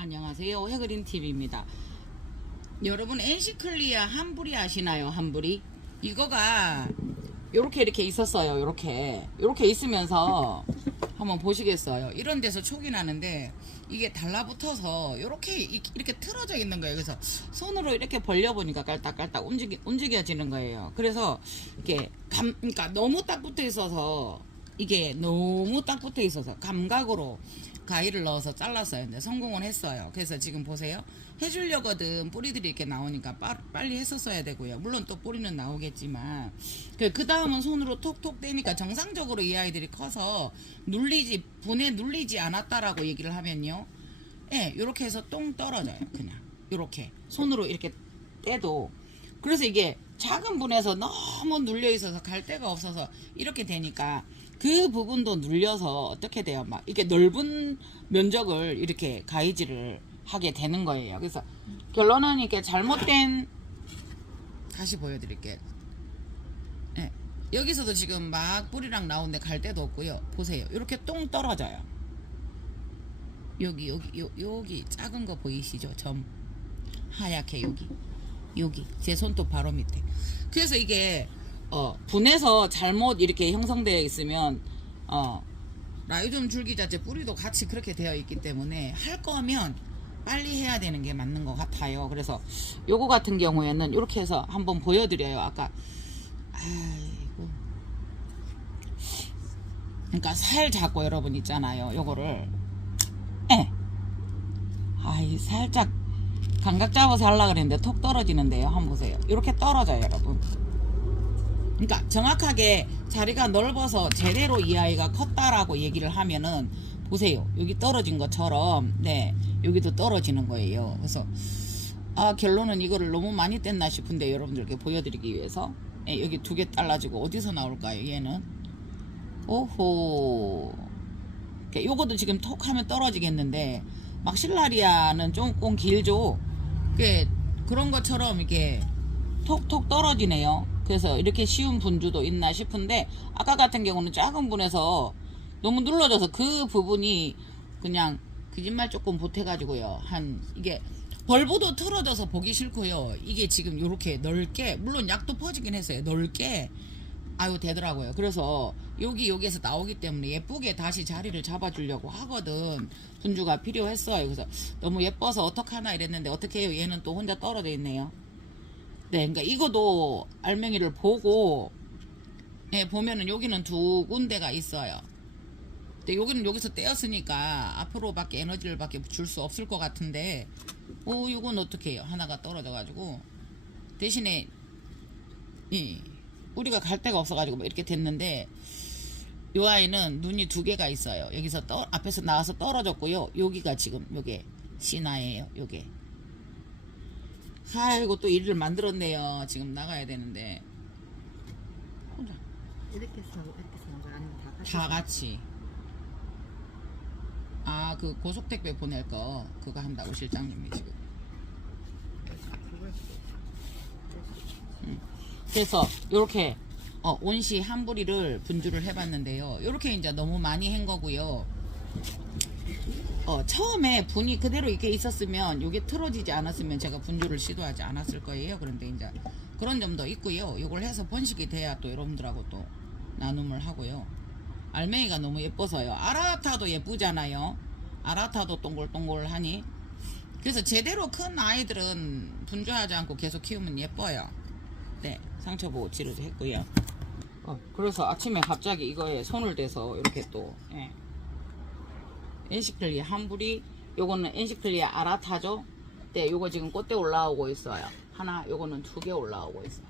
안녕하세요. 해그린TV입니다. 여러분 NC클리아 한부리 아시나요? 한부리? 이거가 요렇게 이렇게 있었어요. 요렇게 있으면서 한번 보시겠어요? 이런 데서 촉이 나는데 이게 달라붙어서 이렇게 틀어져 있는 거예요. 그래서 손으로 이렇게 벌려보니까 깔딱깔딱 움직여지는 거예요. 그래서 이렇게 그러니까 너무 딱 붙어 있어서 감각으로 가위를 넣어서 잘랐어요. 근데 성공은 했어요. 그래서 지금 보세요. 해주려거든 뿌리들이 이렇게 나오니까 빨리 했었어야 되고요. 물론 또 뿌리는 나오겠지만 그 다음은 손으로 톡톡 떼니까 정상적으로 이 아이들이 커서 분에 눌리지 않았다라고 얘기를 하면요. 예, 요렇게 해서 똥 떨어져요. 그냥 요렇게 손으로 이렇게 떼도. 그래서 이게 작은 분에서 너무 눌려 있어서 갈 데가 없어서 이렇게 되니까 그 부분도 눌려서 어떻게 돼요? 막 이렇게 넓은 면적을 이렇게 가위질을 하게 되는 거예요. 그래서 결론은 이렇게 잘못된, 다시 보여드릴게요. 네. 여기서도 지금 막 뿌리랑 나오는데 갈 데도 없고요. 보세요. 이렇게 똥 떨어져요. 여기 작은 거 보이시죠? 점 하얗게 여기 제 손톱 바로 밑에. 그래서 이게 분해서 잘못 이렇게 형성되어 있으면 라이듐 줄기 자체 뿌리도 같이 그렇게 되어 있기 때문에 할 거면 빨리 해야 되는 게 맞는 것 같아요. 그래서 요거 같은 경우에는 이렇게 해서 한번 보여드려요. 아까 아이고, 그러니까 살 잡고 여러분 있잖아요. 요거를 살짝 감각 잡아서 하려고 그랬는데 톡 떨어지는데요. 한번 보세요. 이렇게 떨어져요, 여러분. 그러니까 정확하게 자리가 넓어서 제대로 이 아이가 컸다라고 얘기를 하면은 보세요. 여기 떨어진 것처럼 여기도 떨어지는 거예요. 그래서 결론은 이거를 너무 많이 뗐나 싶은데 여러분들께 보여드리기 위해서 여기 2개 잘라지고 어디서 나올까요? 얘는 오호, 요거도 지금 톡 하면 떨어지겠는데 막실라리아는 조금 길죠. 그런 것처럼 이게 톡톡 떨어지네요. 그래서 이렇게 쉬운 분주도 있나 싶은데 아까 같은 경우는 작은 분에서 너무 눌러져서 그 부분이 그냥 거짓말 조금 보태가지고요. 이게 벌브도 틀어져서 보기 싫고요. 이게 지금 요렇게 넓게, 물론 약도 퍼지긴 했어요. 넓게 되더라고요. 그래서 여기에서 나오기 때문에 예쁘게 다시 자리를 잡아주려고 하거든. 분주가 필요했어요. 그래서 너무 예뻐서 어떡하나 이랬는데 어떻게 해요? 얘는 또 혼자 떨어져 있네요. 그러니까 이거도 알맹이를 보고 보면은 여기는 2군데가 있어요. 근데 여기는 여기서 떼었으니까 앞으로밖에 에너지를 밖에 줄 수 없을 것 같은데 이건 어떻게 해요? 하나가 떨어져 가지고 대신에 뿌리가 갈 데가 없어가지고 이렇게 됐는데 이 아이는 눈이 2개가 있어요. 여기서 앞에서 나와서 떨어졌고요. 여기가 지금 요게 신화예요. 요게. 아이고 또 일을 만들었네요. 지금 나가야 되는데 혼자 이렇게 쓰는 거 아니면 다 같이 그 고속택배 보낼 거 그거 한다고 실장님이 지금. 그래서 요렇게 온시 한 부리를 분주를 해봤는데요. 요렇게 이제 너무 많이 한 거고요. 처음에 분이 그대로 이렇게 있었으면 요게 틀어지지 않았으면 제가 분주를 시도하지 않았을 거예요. 그런데 이제 그런 점도 있고요. 요걸 해서 번식이 돼야 또 여러분들하고 또 나눔을 하고요. 알맹이가 너무 예뻐서요. 아라타도 예쁘잖아요. 아라타도 동글동글하니. 그래서 제대로 큰 아이들은 분주하지 않고 계속 키우면 예뻐요. 상처 보호 치료도 했고요. 그래서 아침에 갑자기 이거에 손을 대서 이렇게 또 엔시클리아 한부리, 요거는 엔시클리아 아라타죠. 요거 지금 꽃대 올라오고 있어요. 요거는 2개 올라오고 있어요.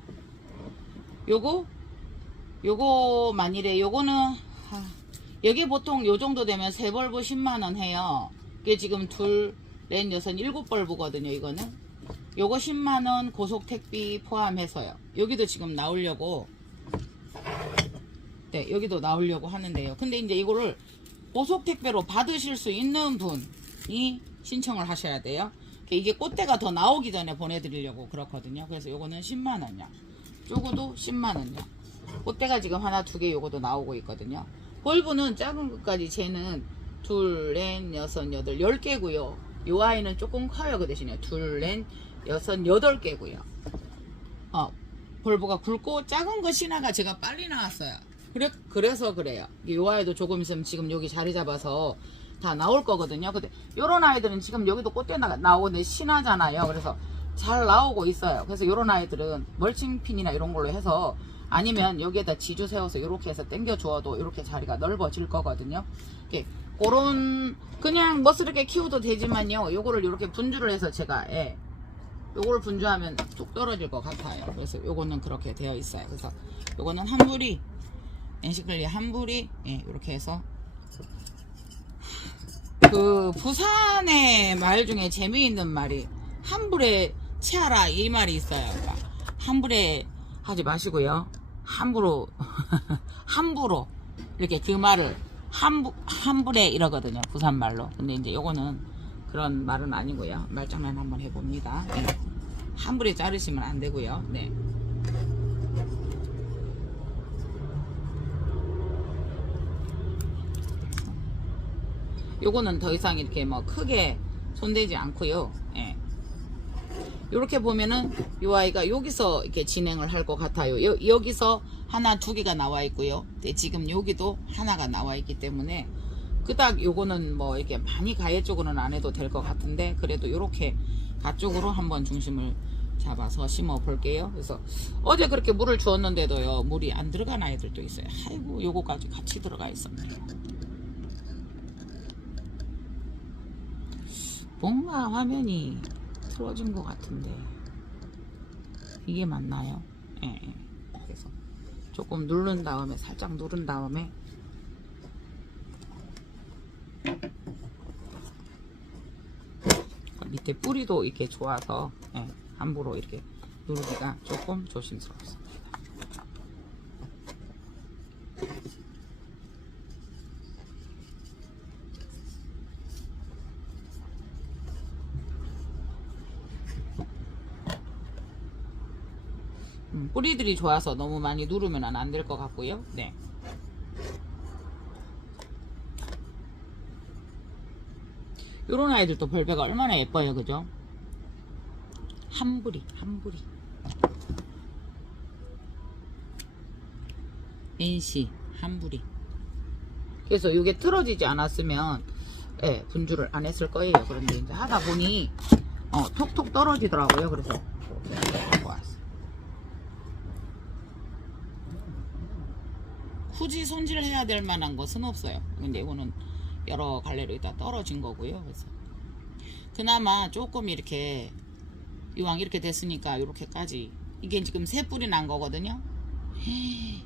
요거 만일에 요거는 여기 보통 요 정도 되면 3벌브 10만원 해요. 이게 지금 2, 4, 6, 7벌브거든요. 이거는 요거 10만원 고속 택비 포함해서요. 여기도 지금 나오려고 여기도 나오려고 하는데요. 근데 이제 이거를 고속 택배로 받으실 수 있는 분이 신청을 하셔야 돼요. 이게 꽃대가 더 나오기 전에 보내드리려고 그렇거든요. 그래서 요거는 10만원요. 요거도 10만원요. 꽃대가 지금 1, 2개 요거도 나오고 있거든요. 벌브는 작은 것까지 쟤는 2, 4, 6, 8, 10개고요. 요 아이는 조금 커요. 그 대신에 둘, 넷, 여섯, 여덟 개고요. 볼보가 굵고 작은 거 신화가 제가 빨리 나왔어요. 그래서 그래요. 요 아이도 조금 있으면 지금 여기 자리 잡아서 다 나올 거거든요. 근데 요런 아이들은 지금 여기도 꽃대 나오는데 신화잖아요. 그래서 잘 나오고 있어요. 그래서 요런 아이들은 멀칭핀이나 이런 걸로 해서 아니면 여기에다 지주 세워서 이렇게 해서 당겨 주어도 이렇게 자리가 넓어질 거거든요. 이렇게 그런 그냥 멋스럽게 키워도 되지만요. 요거를 이렇게 분주를 해서 제가 요거를 분주하면 뚝 떨어질 것 같아요. 그래서 요거는 그렇게 되어 있어요. 그래서 요거는 한 부리 엔시클리 한 부리 이렇게 해서 그 부산의 말 중에 재미있는 말이 함부레 치아라 이 말이 있어요. 그러니까 함부레 하지 마시고요. 함부로 이렇게 그 말을 함부레 이러거든요. 부산 말로. 근데 이제 요거는 그런 말은 아니고요. 말장난 한번 해봅니다. 함부레 자르시면 안 되고요. 네. 요거는 더 이상 이렇게 뭐 크게 손대지 않고요. 이렇게 보면은 요 아이가 여기서 이렇게 진행을 할 것 같아요. 여기서 하나 두 개가 나와 있고요. 근데 지금 여기도 하나가 나와 있기 때문에 그닥 요거는 뭐 이렇게 많이 가해 쪽으로는 안 해도 될 것 같은데 그래도 이렇게 가쪽으로 한번 중심을 잡아서 심어 볼게요. 그래서 어제 그렇게 물을 주었는데도요 물이 안 들어간 아이들도 있어요. 아이고 요거까지 같이 들어가 있었네요. 뭔가 화면이 틀어진 것 같은데 이게 맞나요? 그래서 조금 누른 다음에 살짝 누른 다음에 밑에 뿌리도 이렇게 좋아서 함부로 이렇게 누르기가 조금 조심스럽습니다. 뿌리들이 좋아서 너무 많이 누르면 안 될 것 같고요. 네. 요런 아이들도 벌배가 얼마나 예뻐요. 그죠? 한 부리. NC 한 부리. 그래서 이게 틀어지지 않았으면 분주를 안 했을 거예요. 그런데 이제 하다 보니 톡톡 떨어지더라고요. 그래서 좋았어요. 굳이 손질해야 될 만한 것은 없어요. 근데 이거는 여러 갈래로 일단 떨어진 거고요. 그래서 그나마 조금 이렇게 이왕 이렇게 됐으니까 이렇게까지 이게 지금 세 뿌리 난 거거든요. 이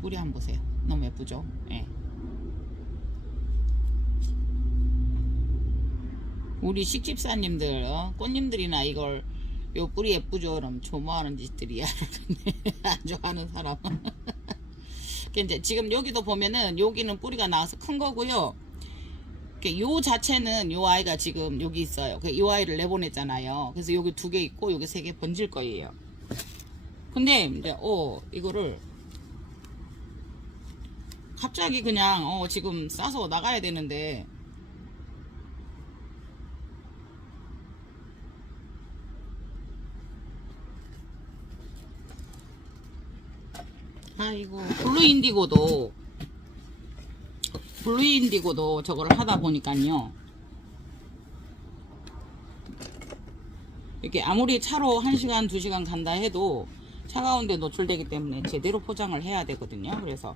뿌리 한번 보세요. 너무 예쁘죠? 우리 식집사님들 꽃님들이나 이걸 요 뿌리 예쁘죠? 그럼 조모하는 짓들이야. 안 좋아하는 사람은 이제 지금 여기도 보면은 여기는 뿌리가 나와서 큰 거고요. 요 자체는 요 아이가 지금 여기 있어요. 요 아이를 내보냈잖아요. 그래서 여기 두 개 있고 여기 세 개 번질 거예요. 근데 이제 이거를 갑자기 그냥 지금 싸서 나가야 되는데 아이고 블루인디고도 저거를 하다 보니까요 이렇게 아무리 차로 1시간 2시간 간다 해도 차가운 데 노출되기 때문에 제대로 포장을 해야 되거든요. 그래서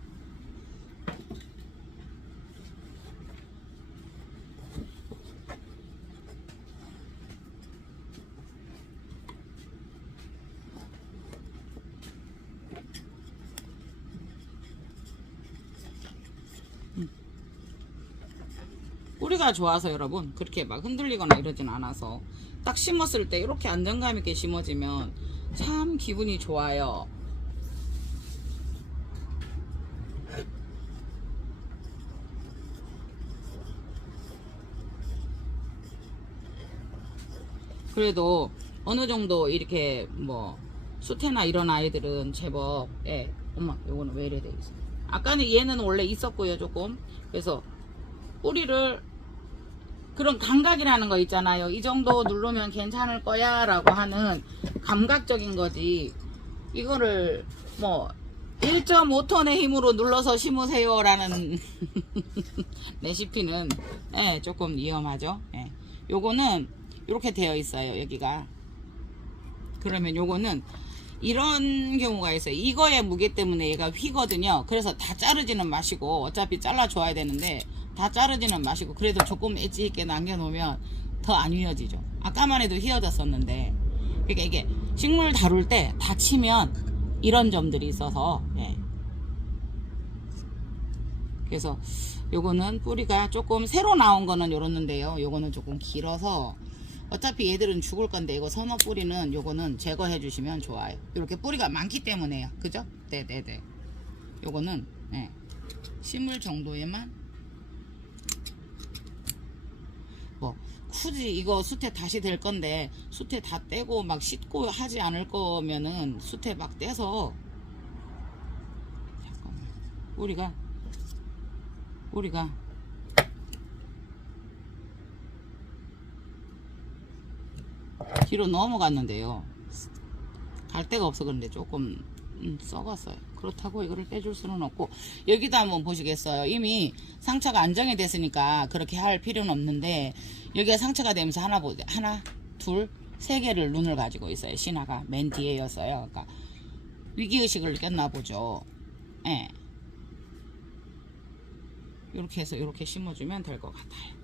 뿌리가 좋아서 여러분 그렇게 막 흔들리거나 이러진 않아서 딱 심었을 때 이렇게 안정감 있게 심어지면 참 기분이 좋아요. 그래도 어느 정도 이렇게 뭐 수태나 이런 아이들은 제법 엄마 요거는 왜 이래 돼 있어. 아까는 얘는 원래 있었고요 조금. 그래서 뿌리를 그런 감각이라는 거 있잖아요. 이 정도 누르면 괜찮을 거야 라고 하는 감각적인 거지. 이거를 뭐 1.5톤의 힘으로 눌러서 심으세요 라는 레시피는 예, 조금 위험하죠. 예. 요거는 이렇게 되어 있어요. 여기가. 그러면 요거는 이런 경우가 있어요. 이거의 무게 때문에 얘가 휘거든요. 그래서 다 자르지는 마시고, 어차피 잘라줘야 되는데 다 자르지는 마시고, 그래도 조금 엣지 있게 남겨놓으면 더 안 휘어지죠. 아까만 해도 휘어졌었는데, 그러니까 이게 식물 다룰 때 다치면 이런 점들이 있어서, 예. 그래서 요거는 뿌리가 조금 새로 나온 거는 요렇는데요. 요거는 조금 길어서 어차피 얘들은 죽을 건데, 이거 선어 뿌리는 요거는 제거해 주시면 좋아요. 이렇게 뿌리가 많기 때문에요. 그죠? 네네네. 요거는 네. 심을 정도에만, 뭐 굳이 이거 수태 다시 될 건데 수태 다 떼고 막 씻고 하지 않을 거면은 수태 막 떼서, 잠깐만, 뿌리가 뒤로 넘어갔는데요. 갈 데가 없어. 그런데 조금 썩었어요. 그렇다고 이거를 빼줄 수는 없고, 여기도 한번 보시겠어요. 이미 상처가 안정이 됐으니까 그렇게 할 필요는 없는데, 여기가 상처가 되면서 하나, 둘, 세 개를 눈을 가지고 있어요. 신화가 맨 뒤에였어요. 그러니까 위기의식을 느꼈나 보죠. 예. 이렇게 해서 이렇게 심어주면 될 것 같아요.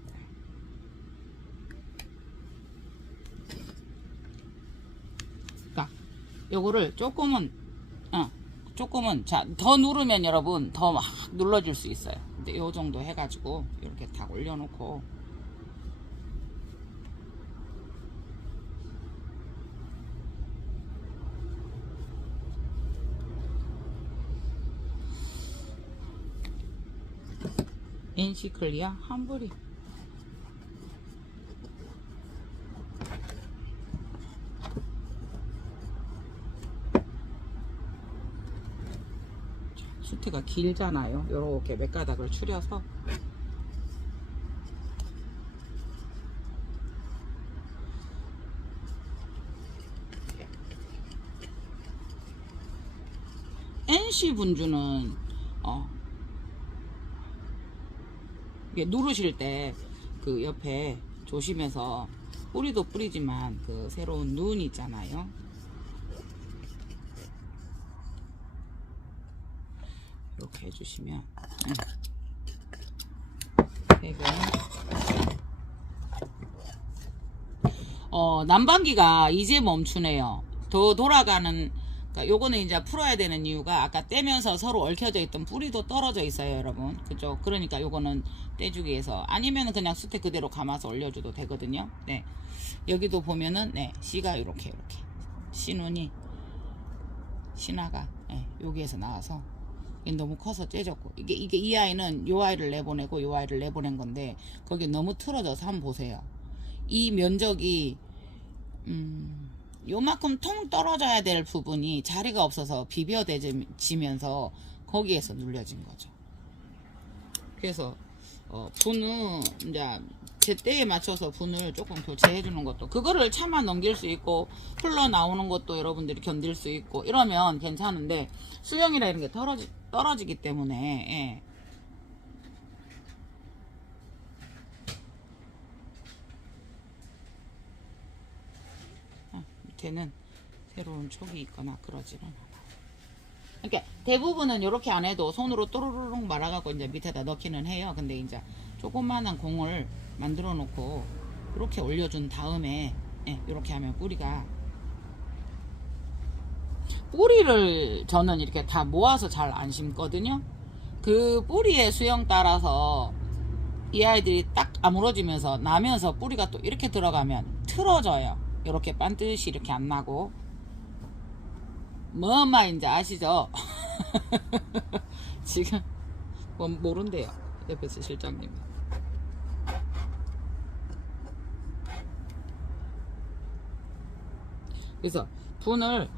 요거를 조금은 자, 더 누르면 여러분 더 막 눌러줄 수 있어요. 근데 요 정도 해가지고 이렇게 딱 올려놓고, 엔시클리아 한 뿌리, 수태가 길잖아요. 요렇게 몇 가닥을 추려서 NC 분주는 이게 누르실 때 그 옆에 조심해서, 뿌리도 뿌리지만 그 새로운 눈 있잖아요. 이렇게 해주시면 난방기가 이제 멈추네요. 더 돌아가는, 그러니까 요거는 이제 풀어야 되는 이유가, 아까 떼면서 서로 얽혀져 있던 뿌리도 떨어져 있어요, 여러분. 그죠? 그러니까 요거는 떼주기 위해서, 아니면 그냥 수태 그대로 감아서 올려줘도 되거든요. 네. 여기도 보면은 네, 씨가 이렇게 씨눈이, 신화가 여기에서 나와서 너무 커서 째졌고, 이게 이 아이는 요 아이를 내보내고 요 아이를 내보낸 건데, 거기 너무 틀어져서 한번 보세요. 이 면적이 요만큼 통 떨어져야 될 부분이 자리가 없어서 비벼대지면서 거기에서 눌려진 거죠. 그래서 분은 이제 제때에 맞춰서 분을 조금 교체해 주는 것도, 그거를 차마 넘길 수 있고 흘러나오는 것도 여러분들이 견딜 수 있고 이러면 괜찮은데, 수영이나 이런 게 떨어지기 때문에, 예. 밑에는 새로운 촉이 있거나 그러지는 않아요. 그러니까 대부분은 이렇게 안 해도 손으로 또르르륵 말아갖고 이제 밑에다 넣기는 해요. 근데 이제 조그만한 공을 만들어 놓고 이렇게 올려준 다음에, 이렇게 하면 뿌리를 저는 이렇게 다 모아서 잘 안 심거든요. 그 뿌리의 수영 따라서 이 아이들이 딱 아물어지면서 나면서 뿌리가 또 이렇게 들어가면 틀어져요. 이렇게 반드시 이렇게 안 나고. 뭔 말인지 아시죠? 지금 모른대요, 옆에서 실장님이. 그래서 분을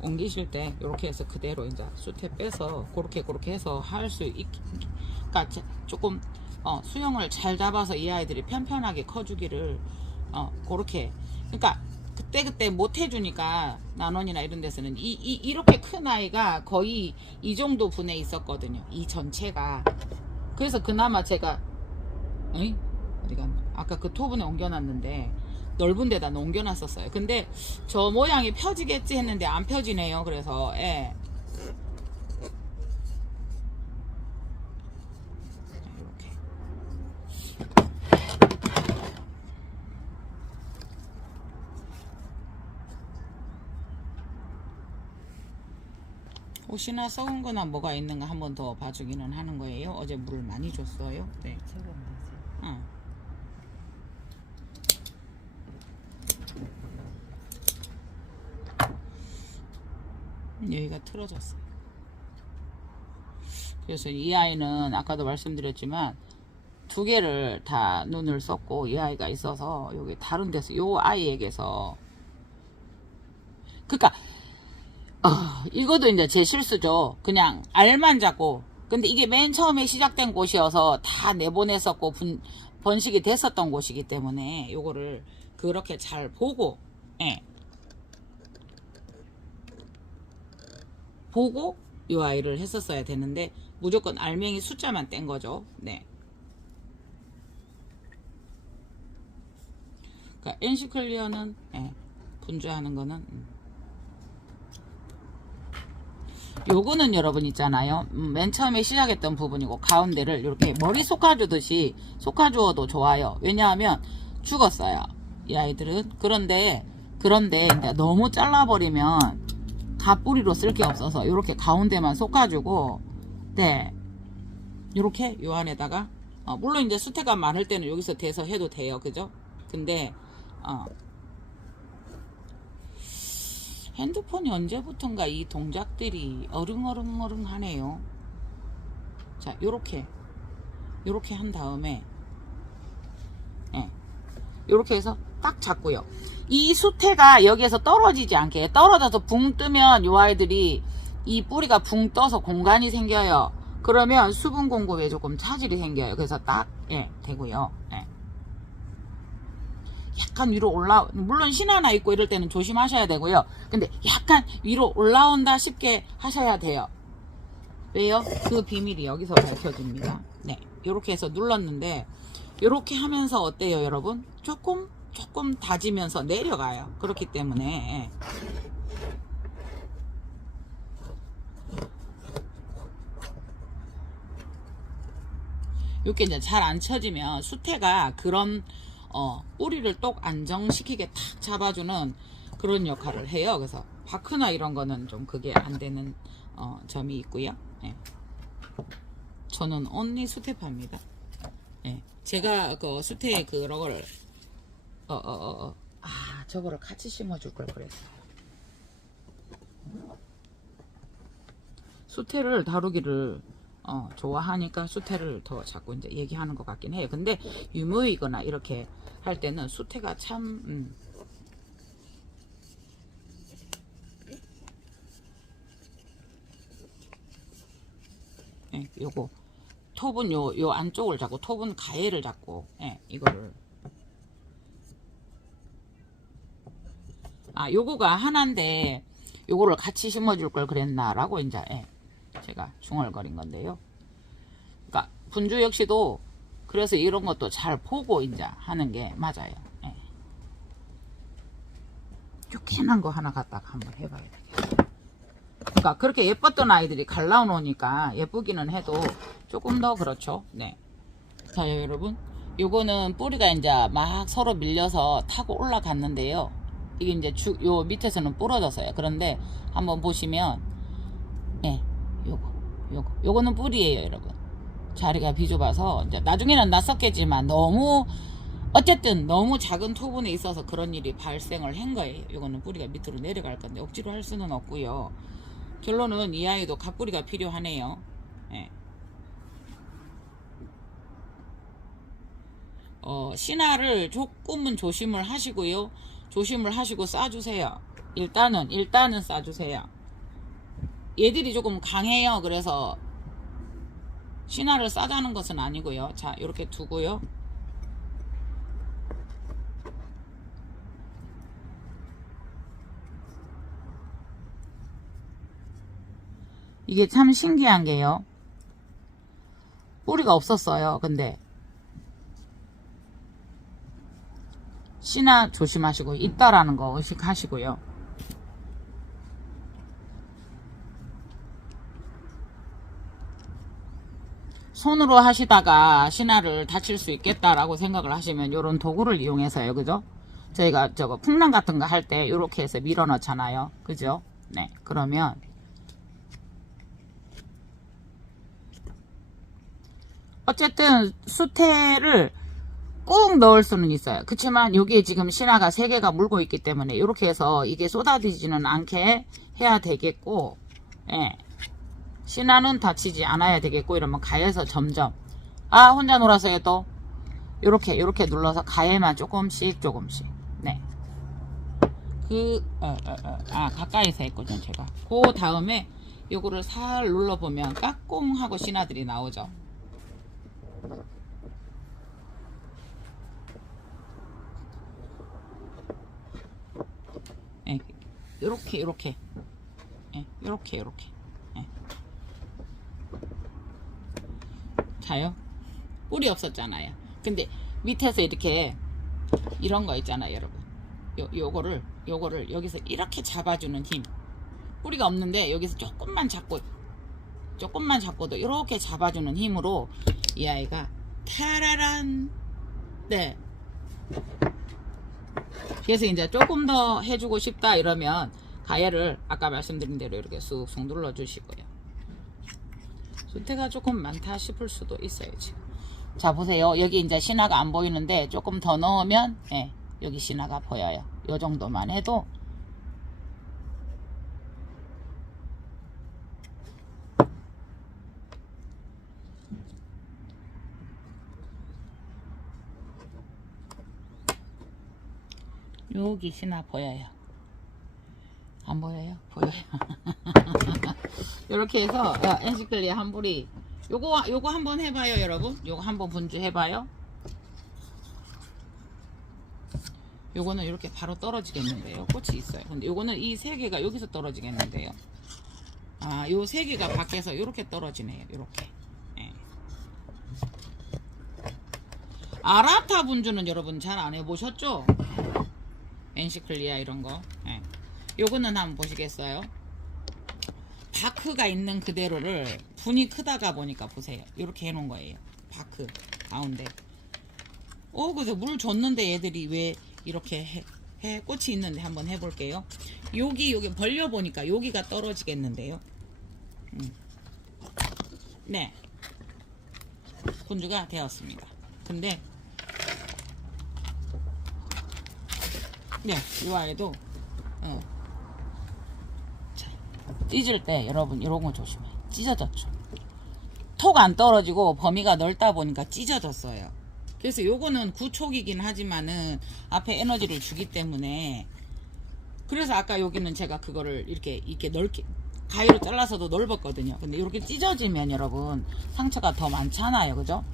옮기실 때 이렇게 해서 그대로 이제 수태 빼서 그렇게 해서 할 수 있게, 그러니까 조금 수영을 잘 잡아서 이 아이들이 편편하게 커주기를 그렇게. 그러니까 그때 못 해주니까 난원이나 이런 데서는 이렇게 큰 아이가 거의 이 정도 분에 있었거든요. 이 전체가. 그래서 그나마 제가 어디가 아까 그 토분에 옮겨놨는데 넓은 데다 옮겨놨었어요. 근데 저 모양이 펴지겠지 했는데 안 펴지네요. 그래서 이렇게 혹시나 썩은 거나 뭐가 있는가 한 번 더 봐주기는 하는 거예요. 어제 물을 많이 줬어요. 네. 제가 뭐지? 여기가 틀어졌어요. 그래서 이 아이는 아까도 말씀드렸지만 두 개를 다 눈을 썼고 이 아이가 있어서 여기 다른 데서 요 아이에게서 그러니까 이것도 이제 제 실수죠. 그냥 알만 잡고. 근데 이게 맨 처음에 시작된 곳이어서 다 내보냈었고 번식이 됐었던 곳이기 때문에 요거를 그렇게 잘 보고 보고 요 아이를 했었어야 되는데 무조건 알맹이 숫자만 뗀 거죠. 네. 그러니까 NC 클리어는 분주하는 거는 요거는 여러분 있잖아요. 맨 처음에 시작했던 부분이고 가운데를 이렇게 머리 솎아주듯이 솎아주어도 좋아요. 왜냐하면 죽었어요. 이 아이들은. 그런데 이제 너무 잘라버리면 다 뿌리로 쓸 게 없어서 이렇게 가운데만 솎아주고 이렇게 요 안에다가 물론 이제 수태가 많을 때는 여기서 대서 해도 돼요. 그죠? 근데 핸드폰이 언제부턴가 이 동작들이 어릉어릉 하네요. 자, 요렇게 한 다음에 요렇게 해서 딱 잡고요. 이 수태가 여기에서 떨어지지 않게, 떨어져서 붕 뜨면 요 아이들이 이 뿌리가 붕 떠서 공간이 생겨요. 그러면 수분 공급에 조금 차질이 생겨요. 그래서 딱 되고요. 약간 위로 물론 신 하나 있고 이럴 때는 조심하셔야 되고요. 근데 약간 위로 올라온다 싶게 하셔야 돼요. 왜요? 그 비밀이 여기서 밝혀집니다. 네, 이렇게 해서 눌렀는데 이렇게 하면서 어때요, 여러분? 조금 다지면서 내려가요. 그렇기 때문에 이렇게 이제 잘 안 쳐지면 수태가 그런 뿌리를 똑 안정시키게 탁 잡아주는 그런 역할을 해요. 그래서 바크나 이런 거는 좀 그게 안 되는 점이 있고요. 저는 언니 수태파입니다. 제가 그 수태 그런 거를 저거를 같이 심어줄 걸 그랬어요. 수태를 다루기를 좋아하니까 수태를 더 자꾸 이제 얘기하는 것 같긴 해요. 근데 유무이거나 이렇게 할 때는 수태가 참 요거 톱은 요 안쪽을 잡고 톱은 가해를 잡고 이거를 요거가 하나인데 요거를 같이 심어줄 걸 그랬나 라고 이제 제가 중얼거린 건데요. 그러니까 분주 역시도 그래서 이런 것도 잘 보고 이제 하는 게 맞아요. 요렇게난 거 하나 갖다가 한번 해봐야 되겠어요. 그러니까 그렇게 예뻤던 아이들이 갈라놓으니까 예쁘기는 해도 조금 더 그렇죠. 네. 자, 여러분, 요거는 뿌리가 이제 막 서로 밀려서 타고 올라갔는데요. 이게 이제 요 밑에서는 부러졌어요. 그런데 한번 보시면 요거는 뿌리예요, 여러분. 자리가 비좁아서 이제 나중에는 낯섰겠지만 어쨌든 너무 작은 토분에 있어서 그런 일이 발생을 한 거예요. 요거는 뿌리가 밑으로 내려갈 건데 억지로 할 수는 없고요. 결론은 이 아이도 갑뿌리가 필요하네요. 신화를 조금은 조심을 하시고요. 조심을 하시고 싸주세요. 일단은 싸주세요. 얘들이 조금 강해요. 그래서 신화를 싸자는 것은 아니고요. 자, 이렇게 두고요. 이게 참 신기한 게요. 뿌리가 없었어요. 근데 신화 조심하시고 있다라는 거 의식하시고요. 손으로 하시다가 신화를 다칠 수 있겠다라고 생각을 하시면 요런 도구를 이용해서요. 그죠? 저희가 저거 풍랑 같은 거 할 때 요렇게 해서 밀어 넣잖아요. 그죠? 네. 그러면 어쨌든 수태를 꾹 넣을 수는 있어요. 그렇지만 여기에 지금 신화가 3개가 물고 있기 때문에 이렇게 해서 이게 쏟아지지는 않게 해야 되겠고, 예. 신화는 다치지 않아야 되겠고, 이러면 가에서 점점, 아, 혼자 놀았어요. 또 요렇게 눌러서 가에만 조금씩 네. 가까이서 했거든요. 제가 그 다음에 요거를 살 눌러보면 까꿍 하고 신화들이 나오죠. 예, 요렇게 예, 요렇게 예. 자요? 뿔이 없었잖아요. 근데 밑에서 이렇게 이런 거 있잖아요, 여러분. 요거를 여기서 이렇게 잡아주는 힘. 뿌리가 없는데 여기서 조금만 잡고도 이렇게 잡아주는 힘으로 이 아이가 타라란. 네. 그래서 이제 조금 더 해주고 싶다 이러면 가해를 아까 말씀드린 대로 이렇게 쑥쑥 눌러주시고요. 수태가 조금 많다 싶을 수도 있어요. 지금. 자, 보세요. 여기 이제 신화가 안 보이는데 조금 더 넣으면, 예, 여기 신화가 보여요. 요 정도만 해도 여기 신화 보여요. 안 보여요? 보여요. 이렇게 해서 엔시클리아 한 뿌리. 요거 한번 해봐요, 여러분. 요거 한번 분주 해봐요. 요거는 이렇게 바로 떨어지겠는데요. 꽃이 있어요. 근데 요거는 이 3개가 여기서 떨어지겠는데요. 아, 요 3개가 밖에서 이렇게 떨어지네요. 이렇게. 예. 아라타 분주는 여러분 잘 안 해보셨죠? 엔시클리아 이런 거. 예. 요거는 한번 보시겠어요? 바크가 있는 그대로를 분이 크다가 보니까 보세요. 이렇게 해놓은 거예요. 바크 가운데. 그래서 물 줬는데 얘들이 왜 이렇게 해? 꽃이 있는데 한번 해볼게요. 여기 벌려보니까 여기가 떨어지겠는데요. 네. 분주가 되었습니다. 근데 네, 이 아이도 찢을 때 여러분 이런 거 조심해. 찢어졌죠. 톡 안 떨어지고 범위가 넓다 보니까 찢어졌어요. 그래서 요거는 구촉이긴 하지만은 앞에 에너지를 주기 때문에, 그래서 아까 여기는 제가 그거를 이렇게 넓게 가위로 잘라서도 넓었거든요. 근데 이렇게 찢어지면 여러분 상처가 더 많잖아요. 그죠?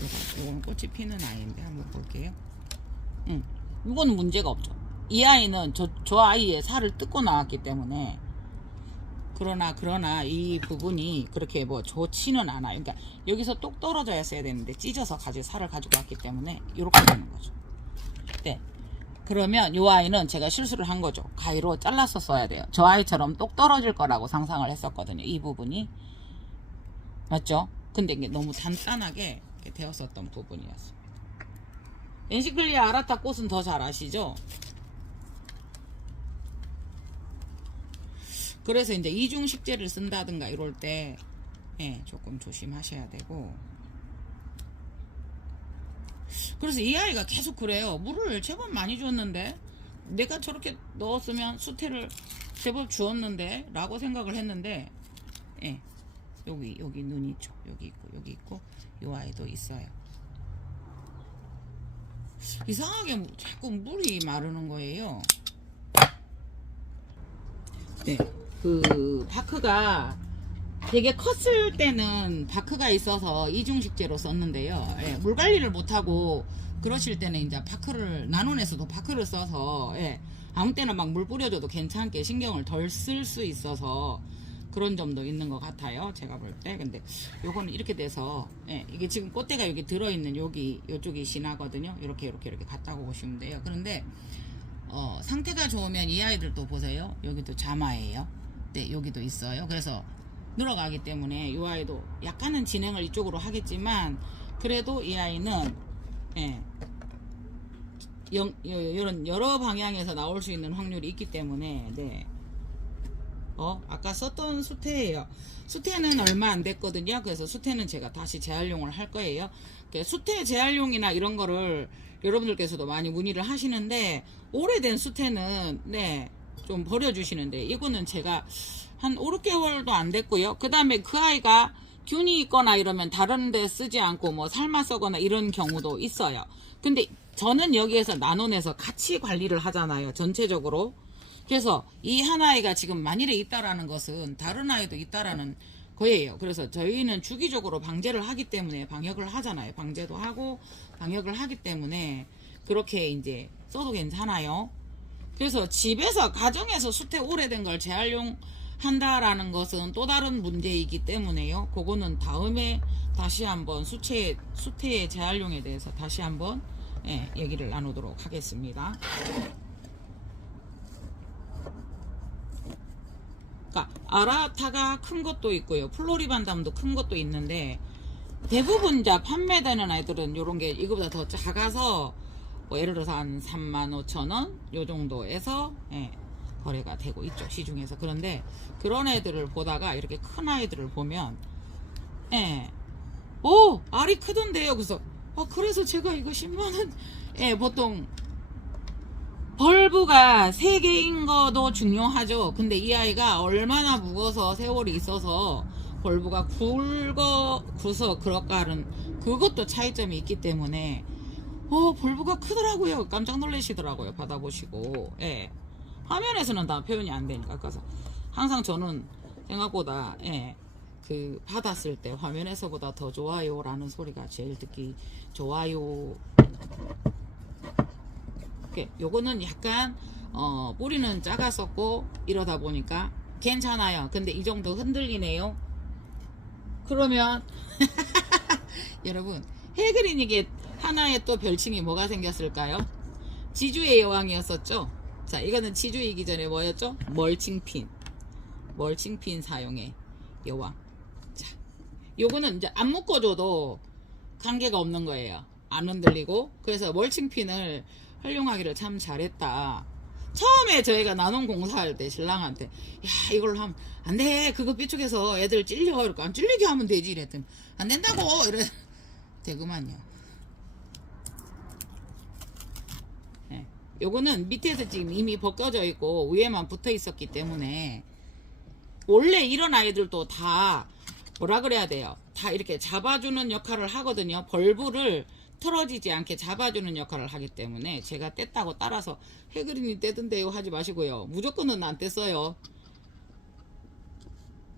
이렇게 요거는 꽃이 피는 아이인데 한번 볼게요. 이거는 문제가 없죠. 이 아이는 저 아이의 살을 뜯고 나왔기 때문에, 그러나 이 부분이 그렇게 뭐 좋지는 않아요. 그러니까 여기서 똑 떨어져야 써야 되는데 찢어서 살을 가지고 왔기 때문에 이렇게 되는 거죠. 네. 그러면 이 아이는 제가 실수를 한 거죠. 가위로 잘라서 써야 돼요. 저 아이처럼 똑 떨어질 거라고 상상을 했었거든요. 이 부분이. 맞죠? 근데 이게 너무 단단하게 이렇게 되었었던 부분이었습니다. 엔시클리아 아라타 꽃은 더 잘 아시죠? 그래서 이제 이중식재를 쓴다든가 이럴 때, 예, 조금 조심하셔야 되고. 그래서 이 아이가 계속 그래요. 물을 제법 많이 줬는데, 내가 저렇게 넣었으면 수태를 제법 주었는데 라고 생각을 했는데, 예, 여기 눈 있죠. 여기 있고 이 아이도 있어요. 이상하게 자꾸 물이 마르는 거예요. 네. 그 바크가 되게 컸을 때는 바크가 있어서 이중식재로 썼는데요. 예, 물 관리를 못하고 그러실 때는 이제 바크를 나눔에서도 바크를 써서 예, 아무 때나 막 물 뿌려줘도 괜찮게 신경을 덜 쓸 수 있어서 그런 점도 있는 것 같아요. 제가 볼 때. 근데 요거는 이렇게 돼서 예, 이게 지금 꽃대가 여기 들어있는 요쪽이 신하거든요. 이렇게 갔다고 보시면 돼요. 그런데 상태가 좋으면 이 아이들도 보세요. 여기도 자마예요. 네, 여기도 있어요. 그래서 늘어가기 때문에 이 아이도 약간은 진행을 이쪽으로 하겠지만 그래도 이 아이는 예, 이런 여러 방향에서 나올 수 있는 확률이 있기 때문에 네. 아까 썼던 수태예요. 수태는 얼마 안 됐거든요. 그래서 수태는 제가 다시 재활용을 할 거예요. 수태 재활용이나 이런 거를 여러분들께서도 많이 문의를 하시는데 오래된 수태는 네, 좀 버려주시는데 이거는 제가 한 5, 6개월도 안 됐고요. 그 다음에 그 아이가 균이 있거나 이러면 다른 데 쓰지 않고 뭐 삶았거나 이런 경우도 있어요. 근데 저는 여기에서 나눠내서 같이 관리를 하잖아요. 전체적으로. 그래서 이 한 아이가 지금 만일에 있다라는 것은 다른 아이도 있다라는 거예요. 그래서 저희는 주기적으로 방제를 하기 때문에 방역을 하잖아요. 방제도 하고 방역을 하기 때문에 그렇게 이제 써도 괜찮아요. 그래서 집에서 가정에서 수태 오래된 걸 재활용한다라는 것은 또 다른 문제이기 때문에요. 그거는 다음에 다시 한번 수태의 재활용에 대해서 다시 한번 예, 얘기를 나누도록 하겠습니다. 그러니까 아라타가 큰 것도 있고요. 플로리반담도 큰 것도 있는데 대부분 이제 판매되는 아이들은 요런 게 이거보다 더 작아서 뭐 예를 들어서 한 35,000원 요 정도에서 예, 거래가 되고 있죠. 시중에서. 그런데 그런 애들을 보다가 이렇게 큰 아이들을 보면 예, 오 알이 크던데요. 그래서 그래서 제가 이거 10만원 예, 보통 벌브가 3개인 거도 중요하죠. 근데 이 아이가 얼마나 묵어서 세월이 있어서 벌브가 굵어서 그럴까는 그것도 차이점이 있기 때문에 벌브가 크더라고요. 깜짝 놀라시더라고요. 받아보시고 예. 화면에서는 다 표현이 안 되니까. 그래서 항상 저는 생각보다 예, 그 받았을 때 화면에서보다 더 좋아요 라는 소리가 제일 듣기 좋아요. 요거는 약간 뿌리는 작았었고 이러다 보니까 괜찮아요. 근데 이 정도 흔들리네요. 그러면 여러분 해그린에게 하나의 또 별칭이 뭐가 생겼을까요? 지주의 여왕이었었죠. 자, 이거는 지주이기 전에 뭐였죠? 멀칭핀 사용의 여왕. 자, 요거는 이제 안 묶어줘도 관계가 없는 거예요. 안 흔들리고. 그래서 멀칭핀을 활용하기를 참 잘했다. 처음에 저희가 나눔 공사할 때 신랑한테 야 이걸로 하면 안돼 그거 삐죽해서 애들 찔려 이렇게 안 찔리게 하면 되지 이랬더니 안 된다고 이래 되구만요. 네. 요거는 밑에서 지금 이미 벗겨져 있고 위에만 붙어 있었기 때문에 원래 이런 아이들도 다 뭐라 그래야 돼요. 다 이렇게 잡아주는 역할을 하거든요. 벌브를 틀어지지 않게 잡아주는 역할을 하기 때문에 제가 뗐다고 따라서 해그린이 떼던데요 하지 마시고요. 무조건은 안 뗐어요.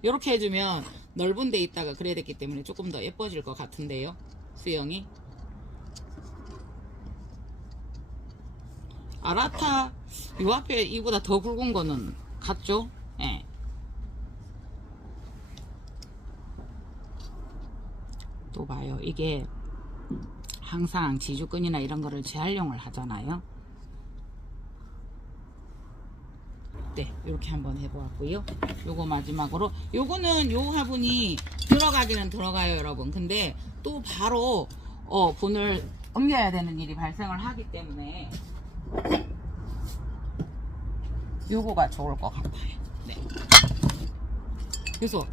이렇게 해주면 넓은 데 있다가 그래야 됐기 때문에 조금 더 예뻐질 것 같은데요. 수영이 아라타 요 앞에 이보다 더 굵은 거는 같죠? 예. 또 봐요. 이게 항상 지주끈이나 이런 거를 재활용을 하잖아요. 네, 이렇게 한번 해보았고요. 요거 마지막으로 요거는 요 화분이 들어가기는 들어가요, 여러분. 근데 또 바로 분을 옮겨야 되는 일이 발생을 하기 때문에 요거가 좋을 것 같아요. 네. 그래서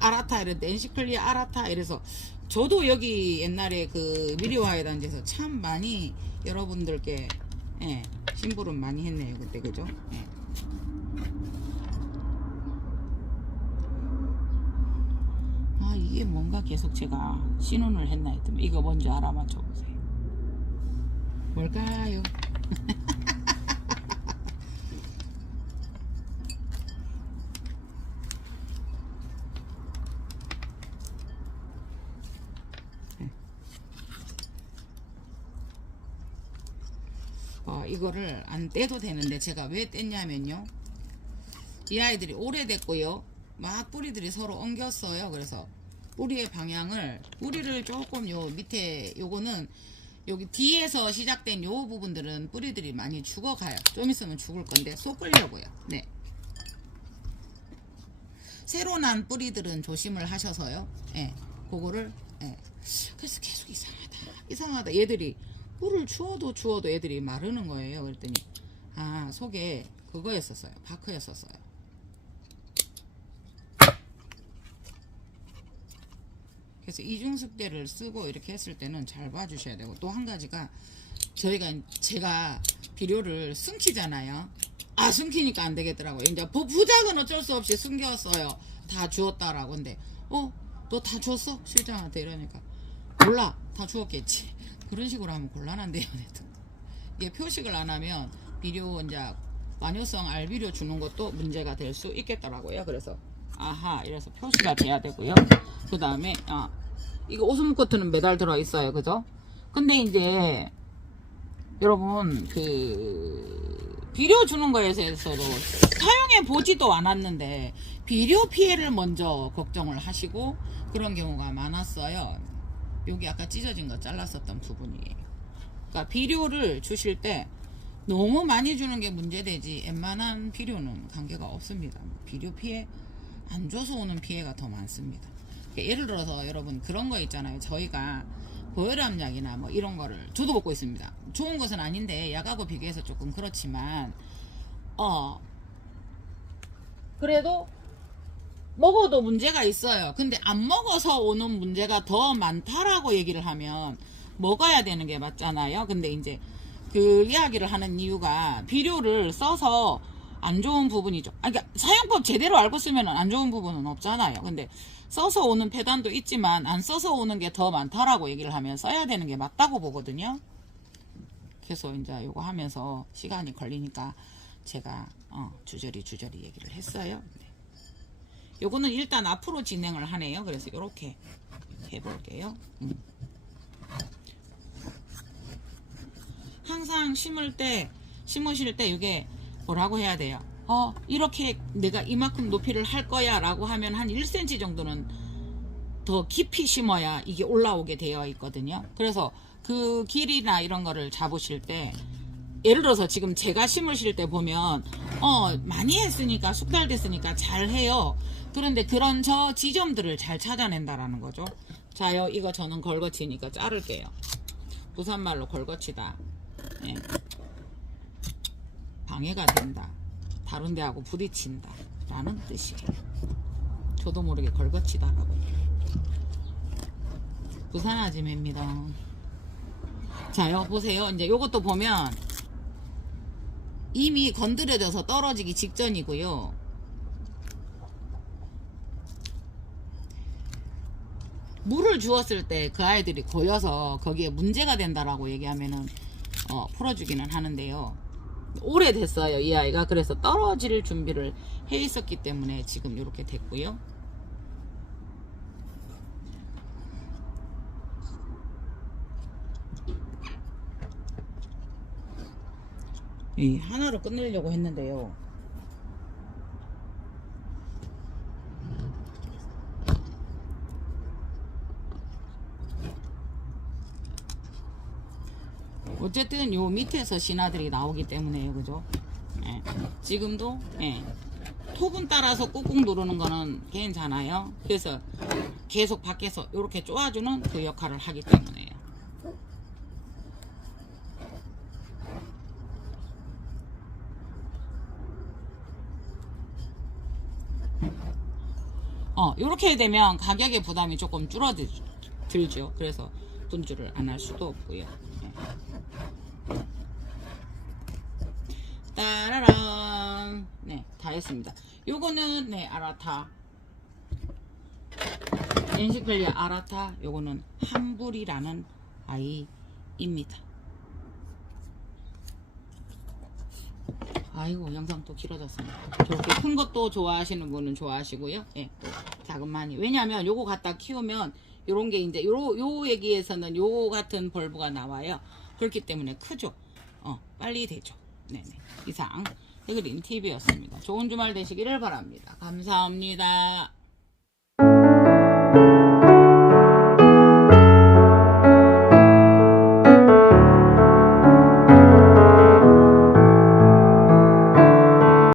아라타 이랬는데 엔시클리아 아라타 이래서 저도 여기 옛날에 그 미리와의 단지에서 참 많이 여러분들께 예, 심부름 많이 했네요 그때. 그죠? 예. 이게 뭔가 계속 제가 신혼을 했나 했더니 이거 뭔지 알아 맞춰보세요. 뭘까요? 이거를 안 떼도 되는데 제가 왜 뗐냐면요. 이 아이들이 오래됐고요. 막 뿌리들이 서로 엉겼어요. 그래서 뿌리의 방향을, 뿌리를 조금 요 밑에 요거는 여기 뒤에서 시작된 요 부분들은 뿌리들이 많이 죽어가요. 좀 있으면 죽을 건데 쏟으려고요. 네. 새로 난 뿌리들은 조심을 하셔서요. 예. 그거를, 예. 그래서 계속 이상하다. 얘들이 꿀을 주워도 애들이 마르는 거예요. 그랬더니 속에 그거였었어요. 바크였었어요. 그래서 이중습대를 쓰고 이렇게 했을 때는 잘 봐주셔야 되고, 또 한 가지가 제가 비료를 숨기잖아요. 숨기니까 안 되겠더라고요. 이제 부작은 어쩔 수 없이 숨겼어요. 다 주웠다라고. 근데 너 다 주웠어? 실장한테 이러니까 몰라, 다 주웠겠지. 그런 식으로 하면 곤란한데요. 이게 표식을 안 하면 비료 이제 마녀성 알비료 주는 것도 문제가 될 수 있겠더라고요. 그래서 이래서 표시가 돼야 되고요. 그 다음에 이거 오스모 코트는 매달 들어 있어요. 그죠? 근데 이제 여러분 비료 주는 거에 대해서도 사용해 보지도 않았는데 비료 피해를 먼저 걱정을 하시고 그런 경우가 많았어요. 여기 아까 찢어진 거 잘랐었던 부분이에요. 그러니까 비료를 주실 때 너무 많이 주는 게 문제되지 웬만한 비료는 관계가 없습니다. 비료 피해 안 줘서 오는 피해가 더 많습니다. 예를 들어서 여러분 그런 거 있잖아요. 저희가 고혈압약이나 뭐 이런 거를 저도 먹고 있습니다. 좋은 것은 아닌데 약하고 비교해서 조금 그렇지만 그래도 먹어도 문제가 있어요. 근데 안 먹어서 오는 문제가 더 많다라고 얘기를 하면 먹어야 되는 게 맞잖아요. 근데 이제 그 이야기를 하는 이유가 비료를 써서 안 좋은 부분이죠. 그러니까 사용법 제대로 알고 쓰면 안 좋은 부분은 없잖아요. 근데 써서 오는 폐단도 있지만 안 써서 오는 게 더 많다라고 얘기를 하면 써야 되는 게 맞다고 보거든요. 그래서 이제 요거 하면서 시간이 걸리니까 제가 주저리 얘기를 했어요. 네. 요거는 일단 앞으로 진행을 하네요. 그래서 이렇게 해볼게요. 항상 심으실 때 이게 뭐라고 해야 돼요? 이렇게 내가 이만큼 높이를 할 거야 라고 하면 한 1cm 정도는 더 깊이 심어야 이게 올라오게 되어 있거든요. 그래서 그 길이나 이런 거를 잡으실 때 예를 들어서 지금 제가 심으실 때 보면 많이 했으니까 숙달됐으니까 잘 해요. 그런데 그런 저 지점들을 잘 찾아낸다라는 거죠. 자요, 이거 저는 걸거치니까 자를게요. 부산말로 걸거치다. 예. 방해가 된다. 다른 데하고 부딪힌다 라는 뜻이에요. 저도 모르게 걸거치다라고. 부산 아줌입니다. 자요, 보세요. 이제 요것도 보면 이미 건드려져서 떨어지기 직전이고요. 물을 주었을 때 그 아이들이 고여서 거기에 문제가 된다라고 얘기하면은 풀어주기는 하는데요. 오래됐어요, 이 아이가. 그래서 떨어질 준비를 해 있었기 때문에 지금 이렇게 됐고요. 이 하나로 끝내려고 했는데요. 어쨌든 요 밑에서 신화들이 나오기 때문에요. 그죠? 예. 지금도 톱은 따라서 꾹꾹 누르는 거는 괜찮아요. 그래서 계속 밖에서 이렇게 쪼아주는 그 역할을 하기 때문에요. 이렇게 되면 가격의 부담이 조금 줄어들죠. 그래서 분주를 안 할 수도 없고요. 따라란. 네, 다 했습니다. 요거는 아라타, 엔시클리아 아라타. 요거는 한불이라는 아이입니다. 아이고, 영상 또 길어졌습니다. 저렇게 큰 것도 좋아하시는 분은 좋아하시고요. 또 자그마니. 왜냐면 요거 갖다 키우면 요런 게 이제 요 얘기에서는 요 같은 벌브가 나와요. 그렇기 때문에 크죠. 빨리 되죠. 네네. 이상 해그린 TV였습니다. 좋은 주말 되시기를 바랍니다. 감사합니다.